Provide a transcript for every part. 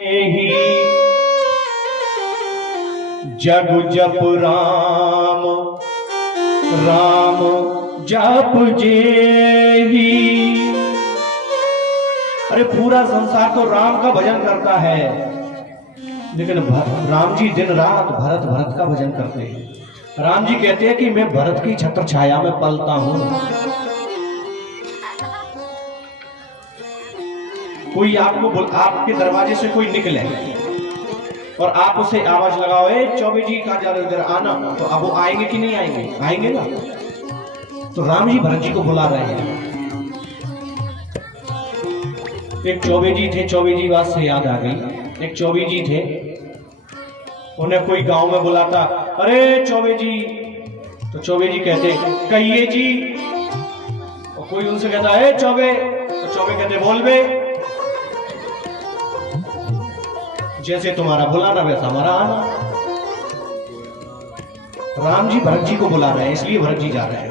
ही जग जप राम राम जप जेही। अरे पूरा संसार तो राम का भजन करता है, लेकिन राम जी दिन रात भरत का भजन करते हैं। राम जी कहते हैं कि मैं भरत की छत्र छाया में पलता हूं। कोई आपके दरवाजे से कोई निकले और आप उसे आवाज लगाओ, चौबे जी का इधर आना, तो अब वो आएंगे कि नहीं आएंगे? आएंगे ना। तो राम जी भरत जी को बुला रहे हैं। एक चौबे जी थे, चौबे जी बात से याद आ गई। एक चौबे जी थे, उन्हें कोई गांव में बुलाता, अरे चौबे जी। तो चौबे जी कहते कहिए जी। और कोई उनसे कहता है चौबे, तो चौबे कहते बोल बे। जैसे तुम्हारा बुलाना वैसा हमारा आना। राम जी भरत जी को बुला रहे हैं, इसलिए भरत जी जा रहे हैं।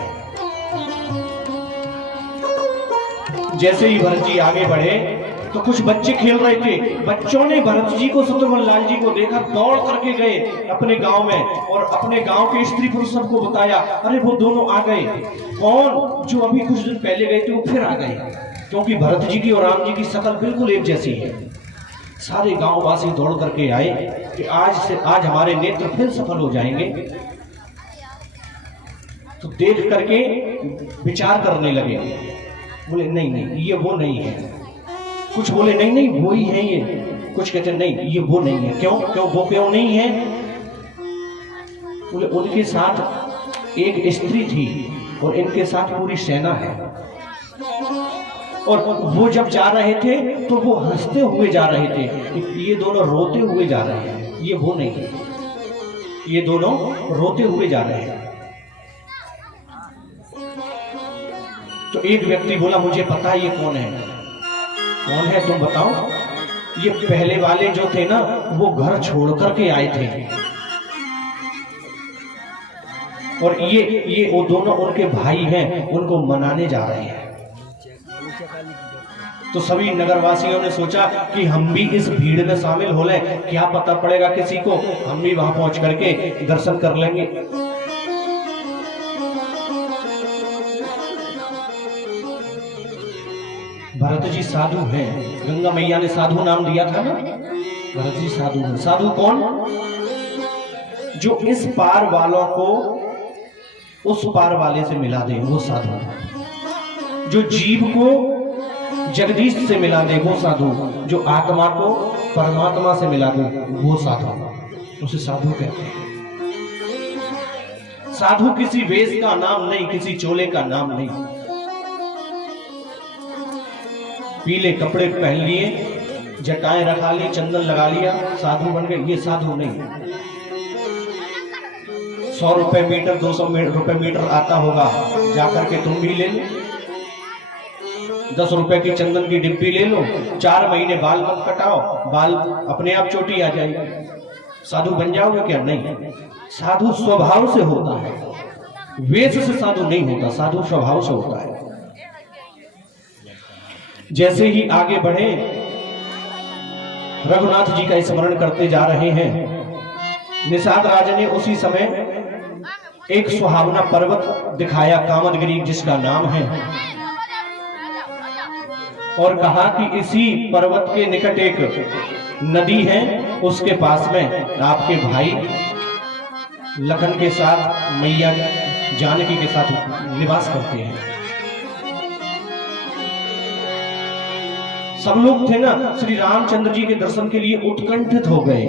जैसे ही भरत जी आगे बढ़े तो कुछ बच्चे खेल रहे थे। बच्चों ने भरत जी को, शत्रुघ्न लाल जी को देखा, दौड़ करके गए अपने गांव में और अपने गांव के स्त्री पुरुष सबको बताया, अरे वो दोनों आ गए। कौन? जो अभी कुछ दिन पहले गए थे वो फिर आ गए, क्योंकि भरत जी की और राम जी की शकल बिल्कुल एक जैसी है। सारे गांव वासी दौड़ करके आए कि आज हमारे नेत्र फिर सफल हो जाएंगे। तो देख करके विचार करने लगे, बोले नहीं नहीं ये वो नहीं है। कुछ बोले नहीं नहीं वो ही है ये। कुछ कहते नहीं ये वो नहीं है। क्यों क्यों वो क्यों नहीं है? बोले उनके साथ एक स्त्री थी और इनके साथ पूरी सेना है, और वो जब जा रहे थे तो वो हंसते हुए जा रहे थे, ये दोनों रोते हुए जा रहे हैं। ये वो नहीं है, ये दोनों रोते हुए जा रहे हैं। तो एक व्यक्ति बोला मुझे पता है ये कौन है। कौन है तुम बताओ? ये पहले वाले जो थे ना, वो घर छोड़ करके आए थे, और ये वो दोनों उनके भाई हैं, उनको मनाने जा रहे हैं। तो सभी नगरवासियों ने सोचा कि हम भी इस भीड़ में शामिल हो लें, क्या पता पड़ेगा किसी को, हम भी वहां पहुंच करके दर्शन कर लेंगे। भरत जी साधु हैं, गंगा मैया ने साधु नाम दिया था ना। भरत जी साधु हैं। साधु कौन? जो इस पार वालों को उस पार वाले से मिला दे, वो साधु। जो जीव को जगदीश से मिला दे, वो साधु। जो आत्मा को परमात्मा से मिला दे, वो साधु। उसे साधु कहते हैं। साधु किसी वेश का नाम नहीं, किसी चोले का नाम नहीं। पीले कपड़े पहन लिए, जटाएं रखा ली, चंदन लगा लिया, साधु बन गए, ये साधु नहीं। 100 रुपए मीटर, 200 रुपए मीटर आता होगा, जाकर के तुम भी ले लो। 10 रुपए की चंदन की डिब्बी ले लो, 4 महीने बाल मत कटाओ, बाल अपने आप चोटी आ जाएगी। साधु बन जाओगे क्या? नहीं। साधु स्वभाव से होता है, वेश से साधु नहीं होता। साधु स्वभाव से होता है। जैसे ही आगे बढ़े, रघुनाथ जी का स्मरण करते जा रहे हैं। निषाद राजा ने उसी समय एक सुहावना पर्वत दिखाया, कामदगिरी जिसका नाम है, और कहा कि इसी पर्वत के निकट एक नदी है, उसके पास में आपके भाई लखन के साथ मैया जानकी के साथ निवास करते हैं। सब लोग थे ना, श्री रामचंद्र जी के दर्शन के लिए उत्कंठित हो गए।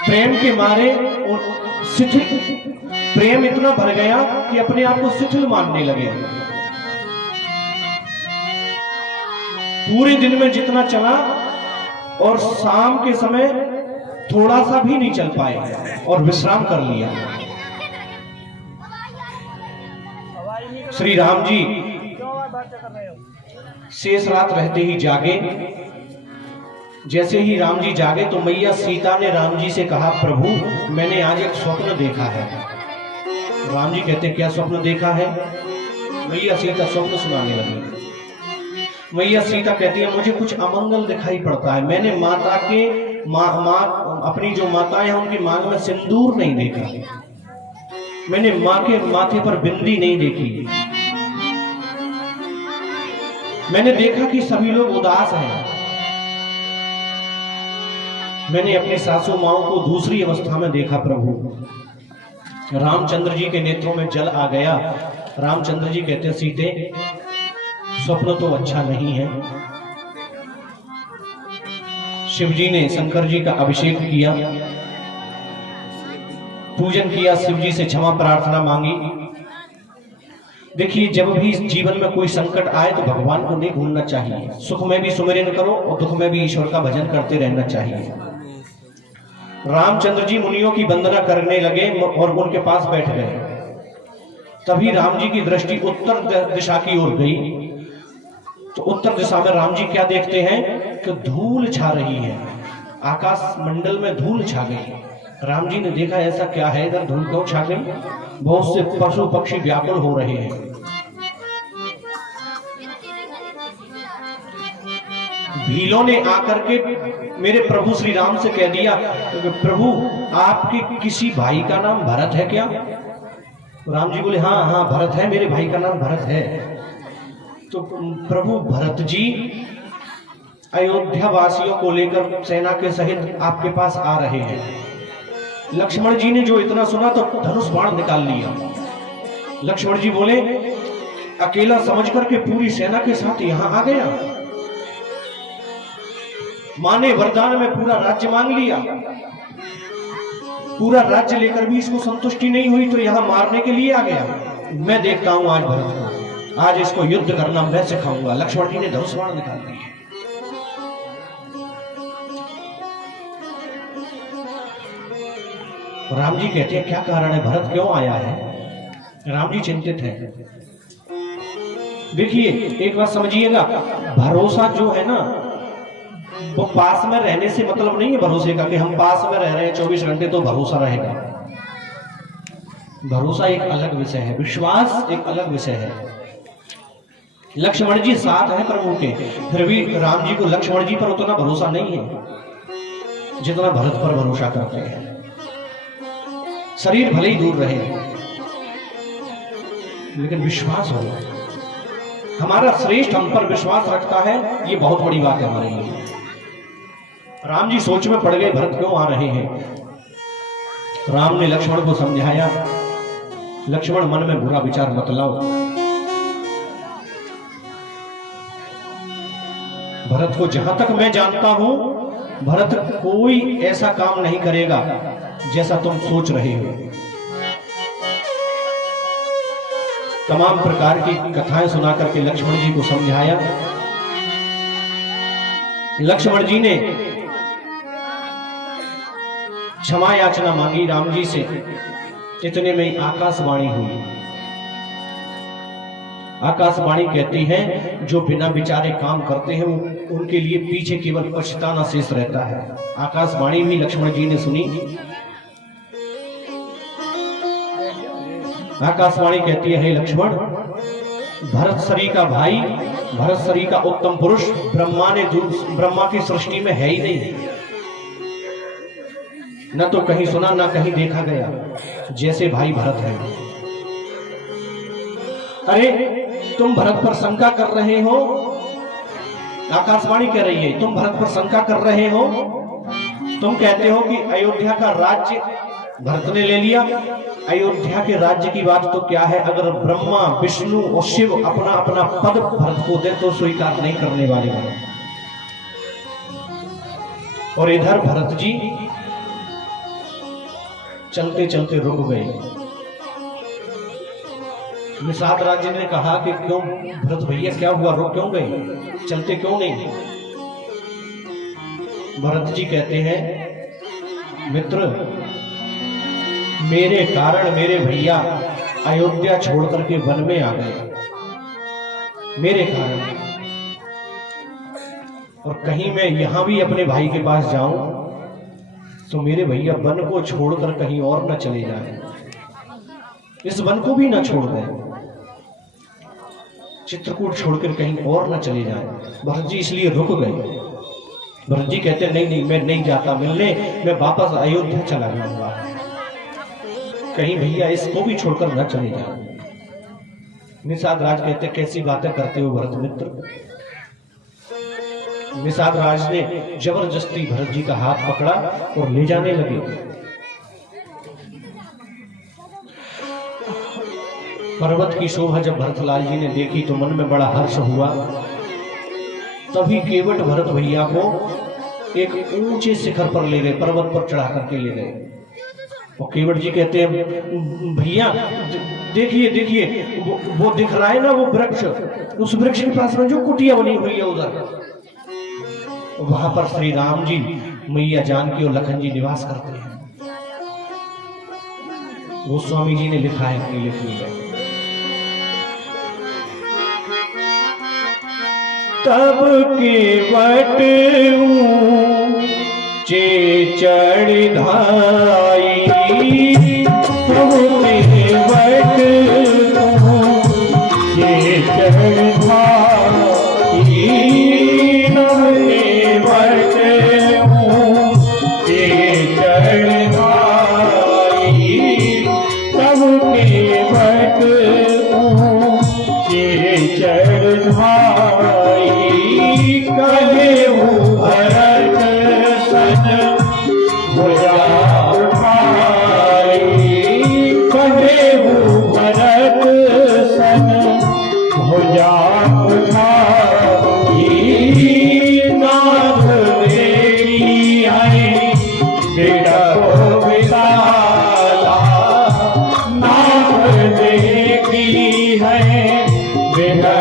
प्रेम के मारे शिथिल, प्रेम इतना भर गया कि अपने आप को शिथिल मानने लगे। पूरे दिन में जितना चला और शाम के समय थोड़ा सा भी नहीं चल पाए और विश्राम कर लिया। श्री राम जी शेष रात रहते ही जागे। जैसे ही राम जी जागे तो मैया सीता ने राम जी से कहा, प्रभु मैंने आज एक स्वप्न देखा है। राम जी कहते क्या स्वप्न देखा है? मैया सीता स्वप्न सुनाने लगी। मैया सीता कहती है मुझे कुछ अमंगल दिखाई पड़ता है। मैंने माता के अपनी जो माताएं हैं उनकी मांग में सिंदूर नहीं देखा, मैंने माँ के माथे पर बिंदी नहीं देखी, मैंने देखा कि सभी लोग उदास हैं। मैंने अपनी सासू माओं को दूसरी अवस्था में देखा। प्रभु रामचंद्र जी के नेत्रों में जल आ गया। रामचंद्र जी कहते हैं सीते स्वप्न तो अच्छा नहीं है। शिव जी ने शंकर जी का अभिषेक किया, पूजन किया, शिव जी से क्षमा प्रार्थना मांगी। देखिए जब भी जीवन में कोई संकट आए तो भगवान को नहीं भूलना चाहिए। सुख में भी सुमिरन करो और दुख में भी ईश्वर का भजन करते रहना चाहिए। रामचंद्र जी मुनियों की वंदना करने लगे और उनके पास बैठ गए। तभी राम जी की दृष्टि उत्तर दिशा की ओर गई तो उत्तर दिशा में राम जी क्या देखते हैं कि धूल छा रही है, आकाश मंडल में धूल छा गई। राम जी ने देखा ऐसा क्या है, इधर धूल क्यों छा गई? बहुत से पशु पक्षी व्याकुल हो रहे हैं। भीलों ने आकर के मेरे प्रभु श्री राम से कह दिया प्रभु आपके किसी भाई का नाम भरत है क्या? राम जी बोले हाँ हाँ भरत है, मेरे भाई का नाम भरत है। तो प्रभु भरत जी अयोध्या वासियों को लेकर सेना के सहित आपके पास आ रहे हैं। लक्ष्मण जी ने जो इतना सुना तो धनुष बाण निकाल लिया। लक्ष्मण जी बोले अकेला समझ करके पूरी सेना के साथ यहां आ गया। मां ने वरदान में पूरा राज्य मांग लिया, पूरा राज्य लेकर भी इसको संतुष्टि नहीं हुई तो यहां मारने के लिए आ गया। मैं देखता हूं आज भरत को, आज इसको युद्ध करना मैं सिखाऊंगा। लक्ष्मण जी ने धनुष बाण निकाल दिए। राम जी कहते हैं क्या कारण है, भरत क्यों आया है? राम जी चिंतित हैं। देखिए एक बात समझिएगा, भरोसा जो है ना वो पास में रहने से मतलब नहीं है भरोसे का कि हम पास में रह रहे हैं 24 घंटे तो भरोसा रहेगा। भरोसा एक अलग विषय है, विश्वास एक अलग विषय है। लक्ष्मण जी साथ हैं प्रभु के, फिर भी राम जी को लक्ष्मण जी पर उतना भरोसा नहीं है जितना भरत पर भरोसा करते हैं। शरीर भले ही दूर रहे लेकिन विश्वास हो, हमारा श्रेष्ठ हम पर विश्वास रखता है, ये बहुत बड़ी बात है हमारे लिए। राम जी सोच में पड़ गए भरत क्यों आ रहे हैं। राम ने लक्ष्मण को समझाया, लक्ष्मण मन में बुरा विचार मत लाओ, भरत को जहां तक मैं जानता हूं भरत कोई ऐसा काम नहीं करेगा जैसा तुम सोच रहे हो। तमाम प्रकार की कथाएं सुना करके लक्ष्मण जी को समझाया। लक्ष्मण जी ने क्षमा याचना मांगी राम जी से। इतने में आकाशवाणी हुई। आकाशवाणी कहती है जो बिना विचारे काम करते हैं उनके लिए पीछे केवल पछताना शेष रहता है। आकाशवाणी भी लक्ष्मण जी ने सुनी। आकाशवाणी कहती है लक्ष्मण, भरत शरी का भाई, भरत शरी का उत्तम पुरुष ब्रह्मा की सृष्टि में है ही नहीं, न तो कहीं सुना न कहीं देखा गया जैसे भाई भरत है। अरे तुम भरत पर शंका कर रहे हो, आकाशवाणी कह रही है तुम भरत पर शंका कर रहे हो। तुम कहते हो कि अयोध्या का राज्य भरत ने ले लिया। अयोध्या के राज्य की बात तो क्या है, अगर ब्रह्मा विष्णु और शिव अपना अपना पद भरत को दे तो स्वीकार नहीं करने वाले हैं। और इधर भरत जी चलते चलते रुक गए। निषाद राज्य ने कहा कि क्यों भरत भैया क्या हुआ, रुक क्यों गए, चलते क्यों नहीं? भरत जी कहते हैं मित्र, मेरे कारण मेरे भैया अयोध्या छोड़ करके वन में आ गए, मेरे कारण। और कहीं मैं यहां भी अपने भाई के पास जाऊं तो मेरे भैया वन को छोड़कर कहीं और न चले जाएं, इस वन को भी न छोड़ दें। चित्रकूट छोड़कर कहीं और न चले जाए। भरत जी इसलिए रुक गए। भरत जी कहते नहीं नहीं, मैं नहीं जाता मिलने, मैं वापस अयोध्या चला जाऊंगा, कहीं भैया इसको भी छोड़कर न चले जाए। निषाद राज कहते कैसी बातें करते हो भरत मित्र। निषाद राज ने जबरदस्ती भरत जी का हाथ पकड़ा और ले जाने लगे। पर्वत की शोभा जब भरतलाल जी ने देखी तो मन में बड़ा हर्ष हुआ। तभी केवट भरत भैया को एक ऊंचे शिखर पर ले गए, पर्वत पर चढ़ा करके ले गए। और केवट जी कहते हैं भैया देखिए देखिए वो दिख रहा है ना वो वृक्ष, उस वृक्ष के पास में जो कुटिया बनी हुई है उधर, वहां पर श्री राम जी, मैया जानकी और लखन जी निवास करते हैं। वो स्वामी जी ने लिखा है अपनी लिखनी में, तब केवट ऊंचे चढ़ धाई, तब केवट ऊंचे चढ़ धाई, तब केवट ऊंचे चढ़ धाई, तब केवट ऊंचे चढ़ धाई, कहे भरत सन भुजा उठाई, कहे भरत सन भुजा उठाई, नाथ मेरी है बेटा को विशाला, नाथ देखी है बेटा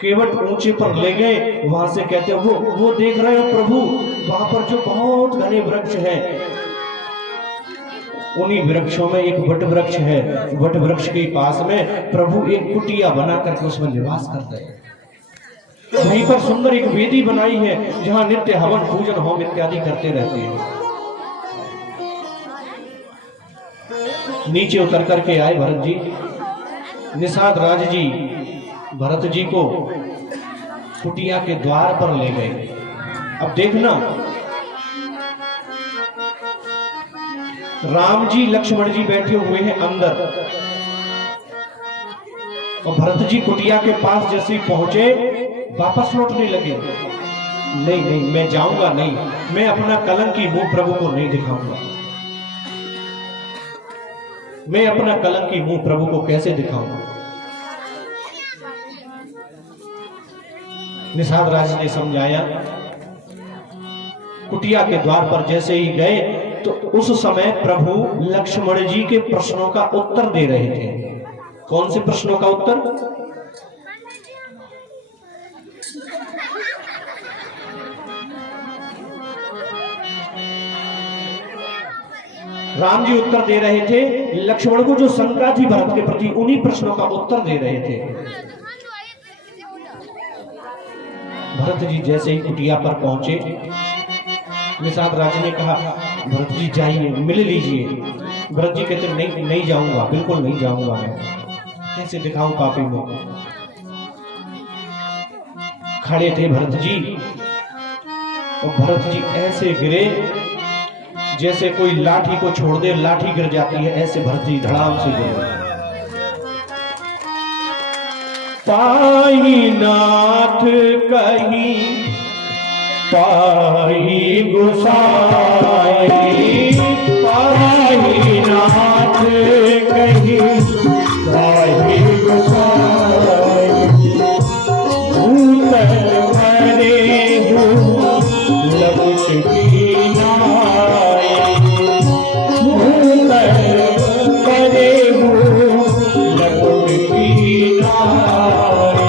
केवट ऊंचे पर ले गए। वहां से कहते वो देख रहे हो प्रभु, वहां पर जो बहुत घने वृक्ष हैं, उन्हीं वृक्षों में एक वट वृक्ष है। वट वृक्ष के पास में प्रभु एक कुटिया बना करके उसमें निवास करते हैं। वहीं पर सुंदर एक वेदी बनाई है जहां नित्य हवन पूजन होम इत्यादि करते रहते हैं। नीचे उतर करके आए भरत जी। निषाद राज जी भरत जी को कुटिया के द्वार पर ले गए। अब देखना, राम जी लक्ष्मण जी बैठे हुए हैं अंदर, और भरत जी कुटिया के पास जैसे ही पहुंचे वापस लौटने लगे। नहीं नहीं, मैं जाऊंगा नहीं, मैं अपना कलंकी मुंह प्रभु को नहीं दिखाऊंगा। मैं अपना कलंकी मुंह प्रभु को कैसे दिखाऊंगा। निषाद राज ने समझाया। कुटिया के द्वार पर जैसे ही गए तो उस समय प्रभु लक्ष्मण जी के प्रश्नों का उत्तर दे रहे थे। कौन से प्रश्नों का उत्तर? राम जी उत्तर दे रहे थे। लक्ष्मण को जो शंका थी भरत के प्रति, उन्हीं प्रश्नों का उत्तर दे रहे थे। भरत जी जैसे ही कुटिया पर पहुंचे, निषाद राज ने कहा भरत जी जाइए, मिल लीजिए। भरत जी कहते नहीं, नहीं जाऊंगा, बिल्कुल नहीं जाऊंगा, मैं कैसे दिखाऊं पापी मुख। खड़े थे भरत जी, और भरत जी ऐसे गिरे जैसे कोई लाठी को छोड़ दे, लाठी गिर जाती है, ऐसे भरत जी धड़ाम से गिरे। पाई नाथ कहीं पाई गुसाई, पाई नाथ कहीं पाई गुसाई, भूतल मरे हूँ लपट की नाई, भूतल मरे हूँ लपट की नाई,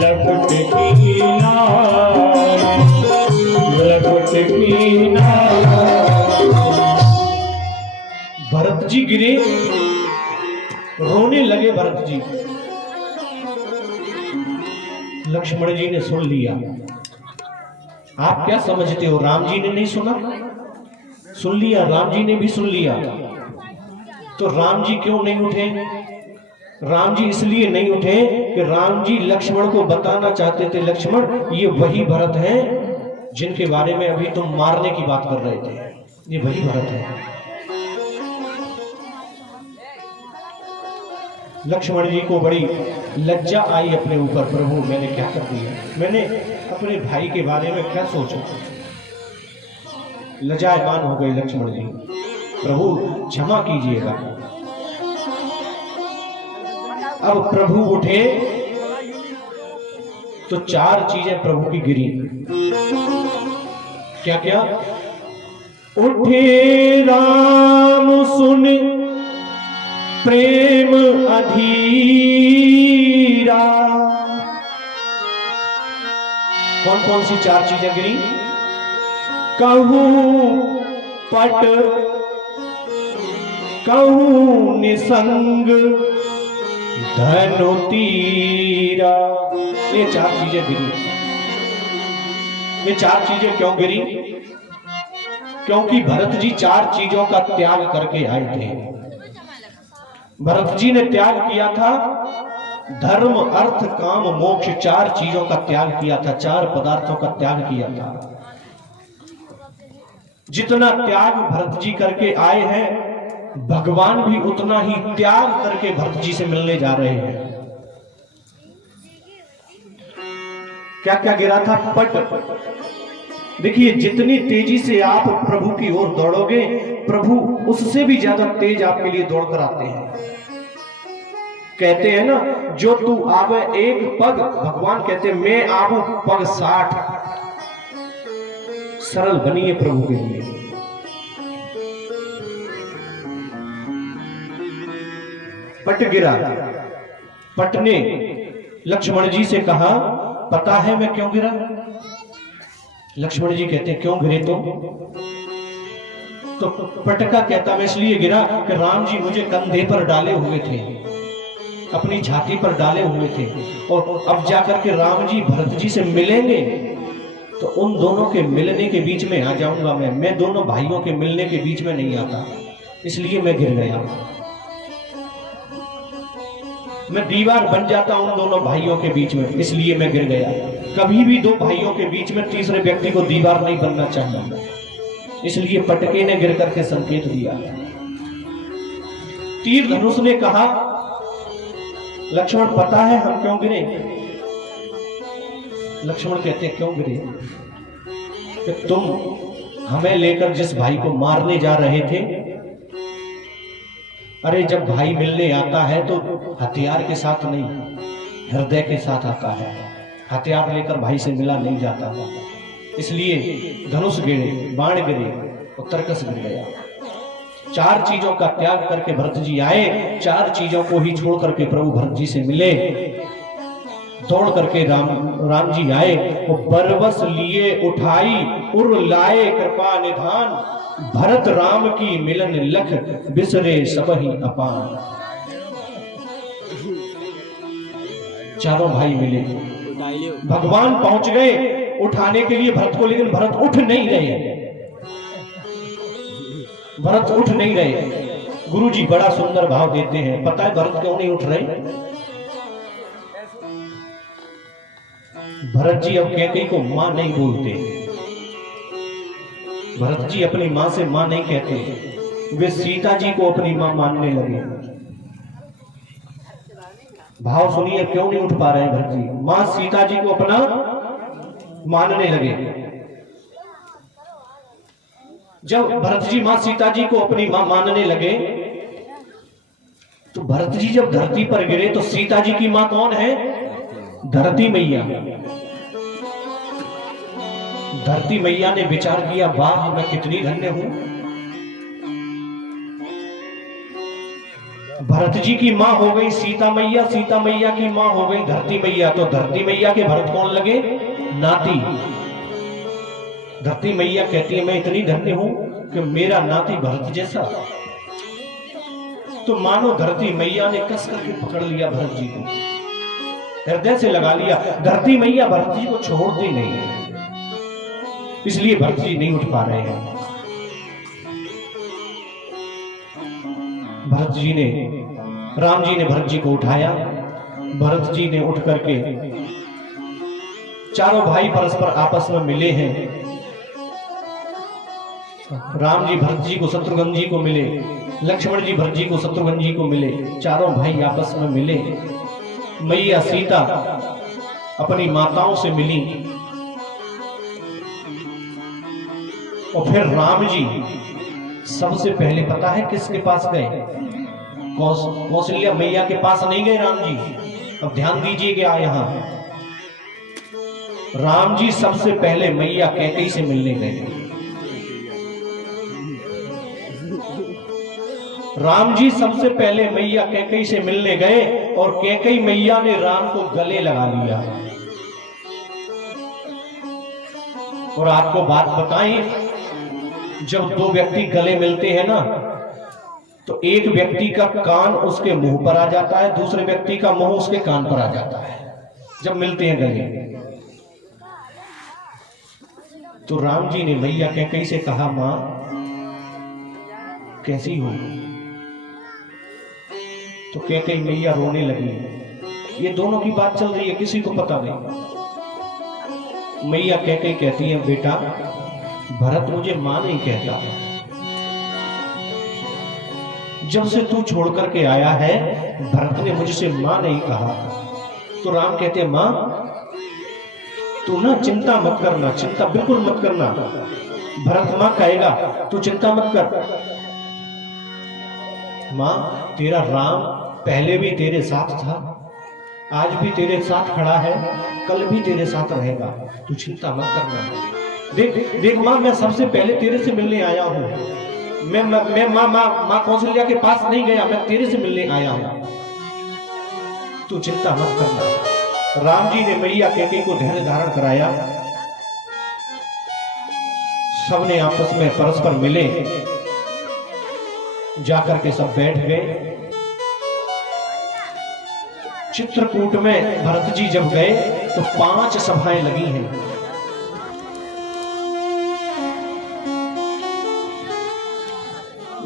लपट की नाई, लपट की नाई। भरत जी गिरे, रोने लगे भरत जी। लक्ष्मण जी ने सुन लिया। आप क्या समझते हो, राम जी ने नहीं सुना? सुन लिया, राम जी ने भी सुन लिया। तो राम जी क्यों नहीं उठे? राम जी इसलिए नहीं उठे कि राम जी लक्ष्मण को बताना चाहते थे, लक्ष्मण ये वही भरत हैं जिनके बारे में अभी तुम मारने की बात कर रहे थे, ये वही भरत है। लक्ष्मण जी को बड़ी लज्जा आई अपने ऊपर, प्रभु मैंने क्या कर दिया, मैंने अपने भाई के बारे में क्या सोचा। लजायमान हो गए लक्ष्मण जी, प्रभु क्षमा कीजिएगा। अब प्रभु उठे तो चार चीजें प्रभु की गिरी। क्या क्या? उठे राम सुन प्रेम अधीरा। कौन कौन सी चार चीजें गिरी? कहूं पट, कहूं निसंग, धनु तीरा। ये चार चीजें गिरी। ये चार चीजें क्यों गिरी? क्योंकि भरत जी चार चीजों का त्याग करके आए थे। भरत जी ने त्याग किया था धर्म, अर्थ, काम, मोक्ष, चार चीजों का त्याग किया था, चार पदार्थों का त्याग किया था। जितना त्याग भरत जी करके आए हैं, भगवान भी उतना ही त्याग करके भरत जी से मिलने जा रहे हैं। क्या क्या गिरा था? पट। देखिए, जितनी तेजी से आप प्रभु की ओर दौड़ोगे, प्रभु उससे भी ज्यादा तेज आपके लिए दौड़ कर आते हैं। कहते हैं ना, जो तू आवे एक पग, भगवान कहते हैं मैं आऊं पग 60। सरल बनिए प्रभु के लिए। पट गिरा। पट ने लक्ष्मण जी से कहा, पता है मैं क्यों गिरा? लक्ष्मण जी कहते हैं, क्यों गिरे तो पटका कहता, मैं इसलिए गिरा कि राम जी मुझे कंधे पर डाले हुए थे, अपनी छाती पर डाले हुए थे, और अब जाकर के राम जी भरत जी से मिलेंगे तो उन दोनों के मिलने के बीच में आ जाऊंगा मैं दोनों भाइयों के मिलने के बीच में नहीं आता, इसलिए मैं गिर गया। मैं दीवार बन जाता उन दोनों भाइयों के बीच में, इसलिए मैं गिर गया। कभी भी दो भाइयों के बीच में तीसरे व्यक्ति को दीवार नहीं बनना चाहिए, इसलिए पटके ने गिर करके संकेत दिया। तीर धनुष ने कहा, लक्ष्मण पता है हम क्यों गिरे? लक्ष्मण कहते हैं, क्यों गिरे? कि तुम हमें लेकर जिस भाई को मारने जा रहे थे, अरे जब भाई मिलने आता है तो हथियार के साथ नहीं, हृदय के साथ आता है। हथियार लेकर भाई से मिला नहीं जाता, इसलिए धनुष गिरे, बाण गिरे और तरकस गिर गया। चार चीजों का त्याग करके भरत जी आए, चार चीजों को ही छोड़ करके प्रभु भरत जी से मिले। दौड़ करके राम जी आए, वो बरबस लिए उठाई, उर लाए कृपा निधान, भरत राम की मिलन लख, बिसरे सबहि अपान। चारों भाई मिले, भगवान पहुंच गए उठाने के लिए भरत को, लेकिन भरत उठ नहीं रहे। भरत उठ नहीं रहे। गुरुजी बड़ा सुंदर भाव देते हैं। पता है भरत क्यों नहीं उठ रहे? भरत जी अब कैकेयी को मां नहीं बोलते। भरत जी अपनी मां से मां नहीं कहते, वे सीता जी को अपनी मां मानने लगे। भाव सुनिए, क्यों नहीं उठ पा रहे हैं भरत जी? मां सीता जी को अपना मानने लगे। जब भरत जी मां सीता जी को अपनी मां मानने लगे तो भरत जी जब धरती पर गिरे तो सीता जी की मां कौन है? धरती मैया। धरती मैया ने विचार किया, वाह मैं कितनी धन्य हूं। भरत जी की मां हो गई सीता मैया, सीता मैया की मां हो गई धरती मैया। तो धरती मैया के भरत कौन लगे? नाती। धरती मैया कहती है, मैं इतनी धन्य हूं कि मेरा नाती भरत जैसा। तो मानो धरती मैया ने कस करके पकड़ लिया भरत जी को, हृदय से लगा लिया। धरती मैया भरत जी को छोड़ती नहीं है, इसलिए भरत जी नहीं उठ पा रहे हैं। भरत जी ने, राम जी ने भरत जी को उठाया। भरत जी ने उठ करके, चारों भाई परस्पर आपस में मिले हैं। राम जी भरत जी को, शत्रुघ्न जी को मिले, लक्ष्मण जी भरत जी को, शत्रुघ्न जी को मिले। चारों भाई आपस में मिले। मैया सीता अपनी माताओं से मिली और फिर राम जी सबसे पहले पता है किसके पास गए? कौशल्या मैया के पास नहीं गए राम जी। अब ध्यान दीजिएगा, यहां राम जी सबसे पहले मैया कैकेयी से मिलने गए। राम जी सबसे पहले मैया कैकेयी से मिलने गए और कैकेयी मैया ने राम को गले लगा लिया। और आपको बात बताएं, जब दो व्यक्ति गले मिलते हैं ना, तो एक व्यक्ति का कान उसके मुंह पर आ जाता है, दूसरे व्यक्ति का मुंह उसके कान पर आ जाता है जब मिलते हैं गले। तो राम जी ने मैया कैकेयी से कहा, मां कैसी हो? तो कैकेयी मैया रोने लगी। ये दोनों की बात चल रही है, किसी को पता नहीं। मैया कैकेयी कहती है, बेटा भरत मुझे मां नहीं कहता, जब से तू छोड़ करके आया है भरत ने मुझसे मां नहीं कहा। तो राम कहते हैं, मां तू ना चिंता मत करना, चिंता बिल्कुल मत करना, भरत मां कहेगा, तू चिंता मत कर। मां तेरा राम पहले भी तेरे साथ था, आज भी तेरे साथ खड़ा है, कल भी तेरे साथ रहेगा, तू चिंता मत करना। देख देख मां, मैं सबसे पहले तेरे से मिलने आया हूं। मैं मां कौशल्या के पास नहीं गया, मैं तेरे से मिलने आया हूं, तू चिंता मत करना। राम जी ने मैया कैकेयी को धैर्य धारण कराया। सबने आपस में परस्पर मिले, जाकर के सब बैठ गए। चित्रकूट में भरत जी जब गए तो 5 सभाएं लगी हैं।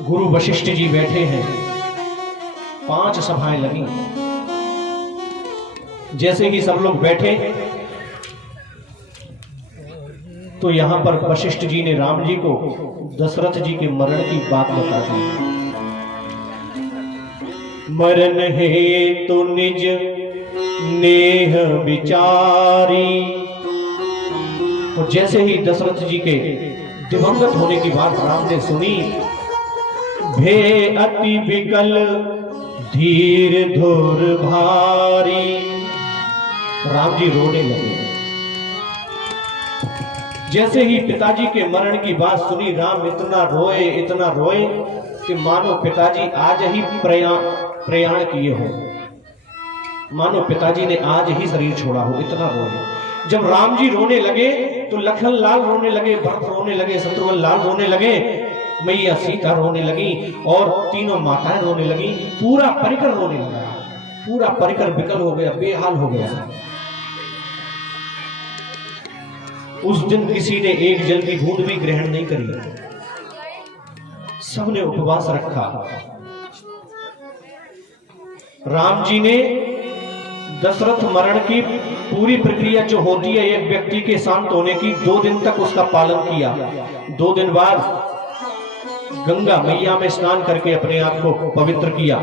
गुरु वशिष्ठ जी बैठे हैं, 5 सभाएं लगी। जैसे ही सब लोग बैठे तो यहां पर वशिष्ठ जी ने राम जी को दशरथ जी के मरण की बात बता दी। मरण हेतु निज नेह विचारी। तो जैसे ही दशरथ जी के दिवंगत होने की बात राम ने सुनी, भे अति विकल धीर धुर भारी, राम जी रोने लगे। जैसे ही पिताजी के मरण की बात सुनी, राम इतना रोए कि मानो पिताजी आज ही प्रयाण किए हो, मानो पिताजी ने आज ही शरीर छोड़ा हो, इतना रोए। जब राम जी रोने लगे तो लखन लाल रोने लगे, भरत रोने लगे, शत्रुघ्न लाल रोने लगे, मैया सीता रोने लगी और तीनों माताएं रोने लगी। पूरा परिकर रोने लगा, पूरा परिकर विकल हो गया, बेहाल हो गया। उस दिन किसी ने एक जल की बूंद भी ग्रहण नहीं करी। सबने उपवास रखा। राम जी ने दशरथ मरण की पूरी प्रक्रिया जो होती है एक व्यक्ति के शांत होने की, 2 दिन तक उसका पालन किया। 2 दिन बाद गंगा मैया में स्नान करके अपने आप को पवित्र किया।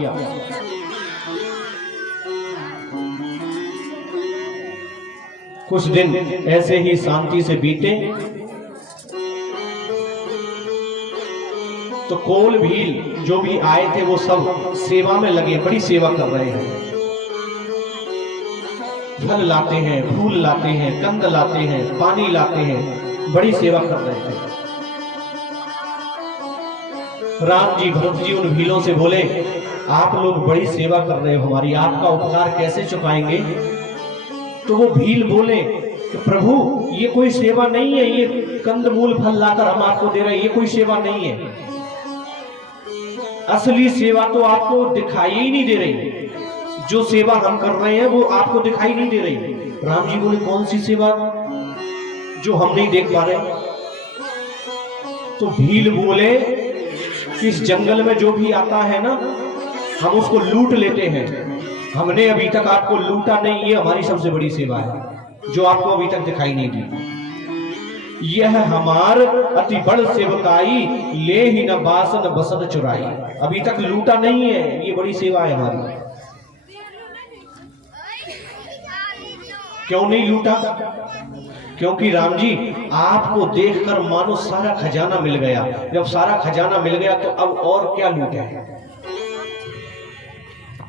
कुछ दिन ऐसे ही शांति से बीते तो कोल भील जो भी आए थे वो सब सेवा में लगे, बड़ी सेवा कर रहे हैं। फल लाते हैं, फूल लाते हैं, कंद लाते हैं, पानी लाते हैं, बड़ी सेवा कर रहे थे। राम जी भरत जी उन भीलों से बोले, आप लोग बड़ी सेवा कर रहे हो हमारी, आपका उपकार कैसे चुकाएंगे? तो वो भील बोले कि प्रभु ये कोई सेवा नहीं है, ये कंदमूल फल लाकर हम आपको दे रहे हैं, ये कोई सेवा नहीं है। असली सेवा तो आपको दिखाई ही नहीं दे रही, जो सेवा हम कर रहे हैं वो आपको दिखाई नहीं दे रही। राम जी बोले, कौन सी सेवा जो हम नहीं देख पा रहे? तो भील बोले कि इस जंगल में जो भी आता है ना, हम उसको लूट लेते हैं। हमने अभी तक आपको लूटा नहीं, ये हमारी सबसे बड़ी सेवा है जो आपको अभी तक दिखाई नहीं दी। यह हमार अति बड़ सेवकाई, ले ही न बासन बसन चुराई। अभी तक लूटा नहीं है, ये बड़ी सेवा है हमारी। क्यों नहीं लूटा? क्योंकि राम जी आपको देखकर मानो सारा खजाना मिल गया। जब सारा खजाना मिल गया तो अब और क्या लूटे?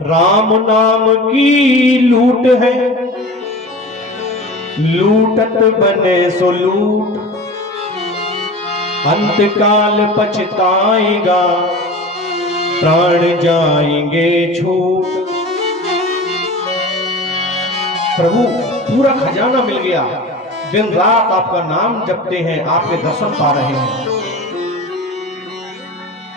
राम नाम की लूट है, लूटत बने सो लूट, अंतकाल पछताएगा, प्राण जाएंगे छूट। प्रभु पूरा खजाना मिल गया, दिन रात आपका नाम जपते हैं, आपके दर्शन पा रहे हैं,